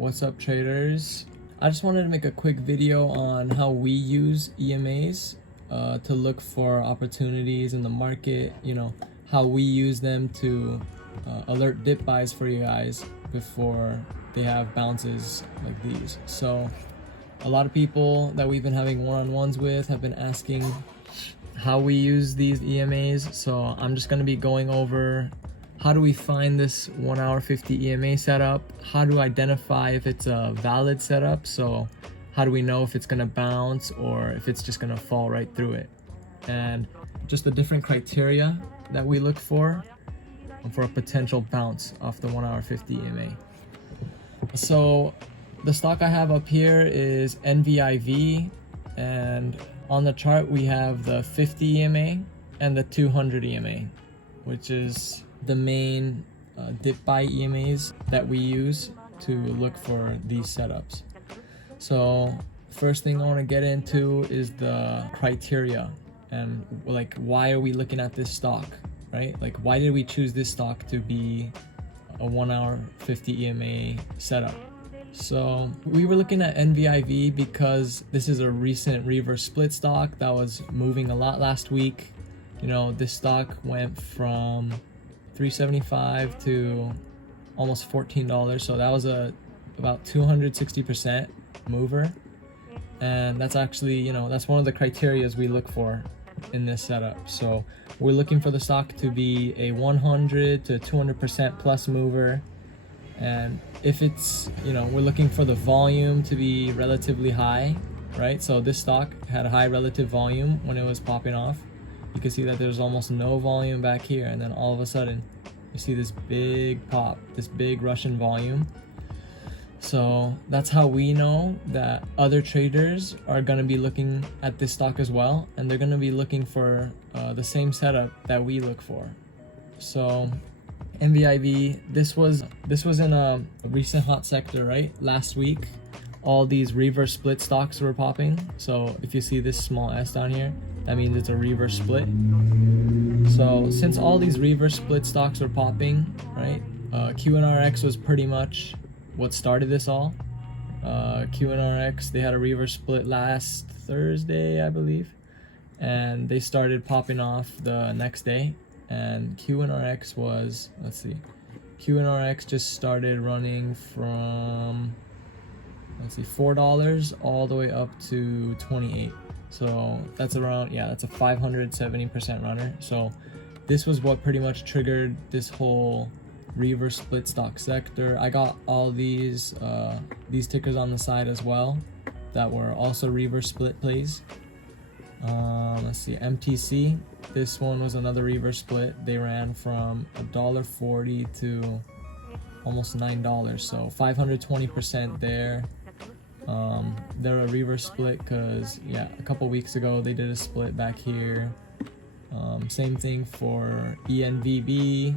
What's up traders? I just wanted to make a quick video on how we use EMAs to look for opportunities in the market, how we use them to alert dip buys for you guys before they have bounces like these. So a lot of people that we've been having one-on-ones with have been asking how we use these EMAs, so I'm just going to be going over how do we find this 1 hour 50 EMA setup, how to identify if it's a valid setup, so how do we know if it's going to bounce or if it's just going to fall right through it, and just the different criteria that we look for a potential bounce off the 1 hour 50 EMA. So the stock I have up here is NVIV, and on the chart we have the 50 EMA and the 200 EMA, which is the main dip buy EMAs that we use to look for these setups. So first thing I want to get into is the criteria and like why are we looking at this stock, right? Like why did we choose this stock to be a 1 hour 50 EMA setup? So we were looking at NVIV because this is a recent reverse split stock that was moving a lot last week. This stock went from $3.75 to almost $14, so that was about 260% mover, and that's actually that's one of the criterias we look for in this setup. So we're looking for the stock to be a 100 to 200% plus mover, and if it's we're looking for the volume to be relatively high, right? So this stock had a high relative volume when it was popping off. You can see that there's almost no volume back here, and then all of a sudden you see this big pop, this big Russian volume. So that's how we know that other traders are going to be looking at this stock as well, and they're going to be looking for the same setup that we look for. So NVIV, this was in a recent hot sector, right? Last week all these reverse split stocks were popping. So if you see this small S down here, that means it's a reverse split. So since all these reverse split stocks were popping, right, QNRX was pretty much what started this all. QNRX, they had a reverse split last Thursday, I believe, and they started popping off the next day. And QNRX was, QNRX just started running from $4 all the way up to 28. So that's around, that's a 570% runner. So this was what pretty much triggered this whole reverse split stock sector. I got all these tickers on the side as well that were also reverse split plays. MTC, this one was another reverse split. They ran from $1.40 to almost $9, so 520% there. They're a reverse split because a couple weeks ago they did a split back here. Same thing for ENVB,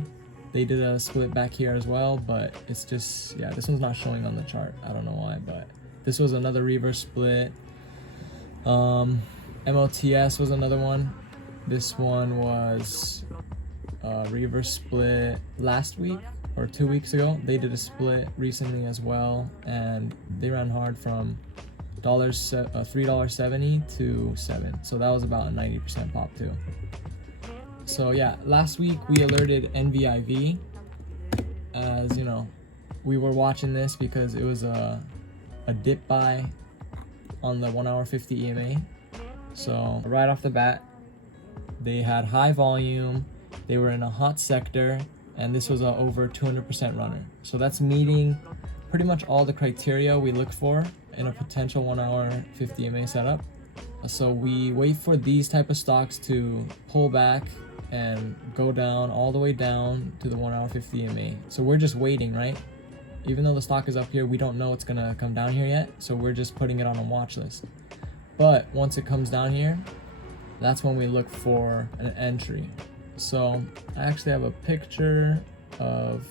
they did a split back here as well, but it's just this one's not showing on the chart. I don't know why, but this was another reverse split. MOTS was another one. This one was a reverse split last week or 2 weeks ago. They did a split recently as well, and they ran hard from $3.70 to $7. So that was about a 90% pop too. So last week we alerted NVIV, as we were watching this because it was a dip buy on the 1 hour 50 EMA. So right off the bat, they had high volume, they were in a hot sector, and this was a over 200% runner. So that's meeting pretty much all the criteria we look for in a potential 1 hour 50 EMA setup. So we wait for these type of stocks to pull back and go down all the way down to the 1 hour 50 EMA. So we're just waiting, right? Even though the stock is up here, we don't know it's gonna come down here yet, so we're just putting it on a watch list. But once it comes down here, that's when we look for an entry. So I actually have a picture of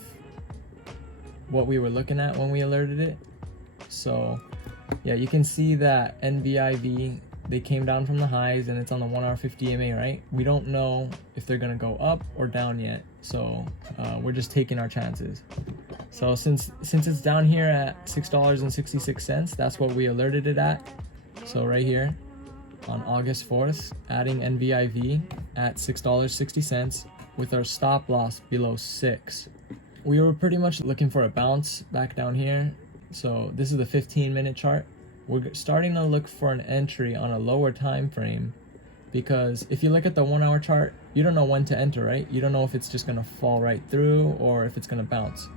what we were looking at when we alerted it. So you can see that NVIV they came down from the highs and it's on the 1 hour 50 EMA, right? We don't know if they're gonna go up or down yet, so we're just taking our chances. So since it's down here at $6.66, that's what we alerted it at. So right here on August 4th, adding NVIV at $6.60 with our stop loss below 6. We were pretty much looking for a bounce back down here. So this is the 15-minute chart. We're starting to look for an entry on a lower time frame, because if you look at the 1 hour chart, you don't know when to enter, right? You don't know if it's just gonna fall right through or if it's gonna bounce.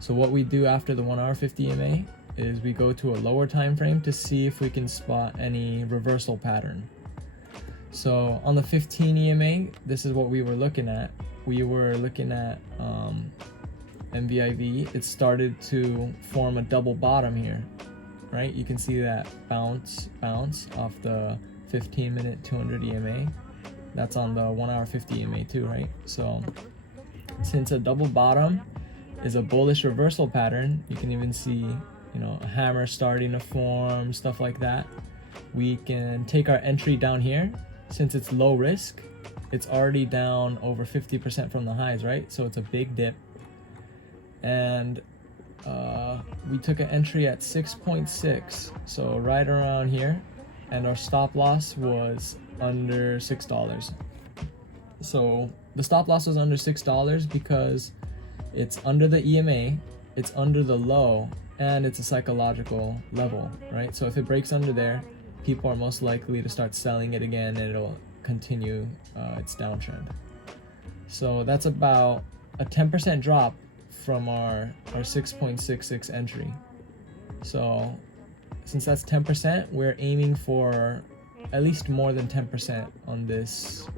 So what we do after the 1 hour 50 EMA is we go to a lower time frame to see if we can spot any reversal pattern. So on the 15 EMA, this is what we were looking at. We were looking at NVIV. It started to form a double bottom here, right? You can see that bounce off the 15-minute 200 EMA. That's on the 1 hour 50 EMA too, right? So since a double bottom is a bullish reversal pattern, you can even see, you know, a hammer starting to form, stuff like that. We can take our entry down here. Since it's low risk, it's already down over 50% from the highs, right? So it's a big dip. And we took an entry at 6.6, so right around here, and our stop loss was under $6. So the stop loss was under $6 because it's under the EMA, it's under the low, and it's a psychological level, right? So if it breaks under there, people are most likely to start selling it again, and it'll continue its downtrend. So that's about a 10% drop from our 6.66 entry. So since that's 10%, we're aiming for at least more than 10% on this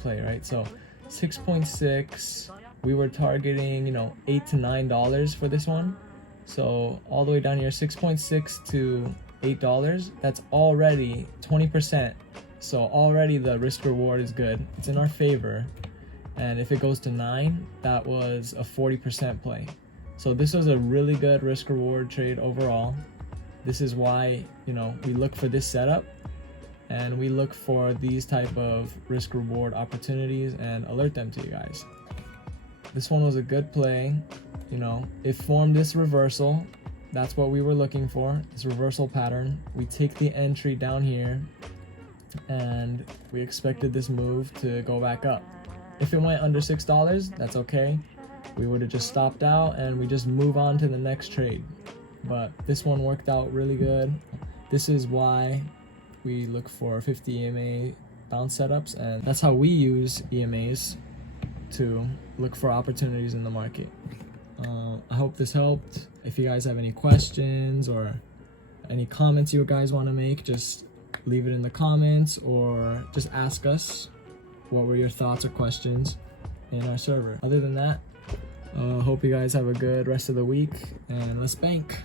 play, right? So 6.6, we were targeting, you know, $8 to $9 for this one. So all the way down here, 6.6 to $8, that's already 20%. So already the risk reward is good. It's in our favor. And if it goes to 9, that was a 40% play. So this was a really good risk reward trade overall. This is why, you know, we look for this setup, and we look for these type of risk reward opportunities and alert them to you guys. This one was a good play. You know, it formed this reversal. That's what we were looking for, this reversal pattern. We take the entry down here, and we expected this move to go back up. If it went under $6, that's okay. We would have just stopped out and we just move on to the next trade. But this one worked out really good. This is why we look for 50 EMA bounce setups, and that's how we use EMAs to look for opportunities in the market. I hope this helped. If you guys have any questions or any comments you guys want to make, just leave it in the comments or just ask us what were your thoughts or questions in our server. Other than that, hope you guys have a good rest of the week, and let's bank.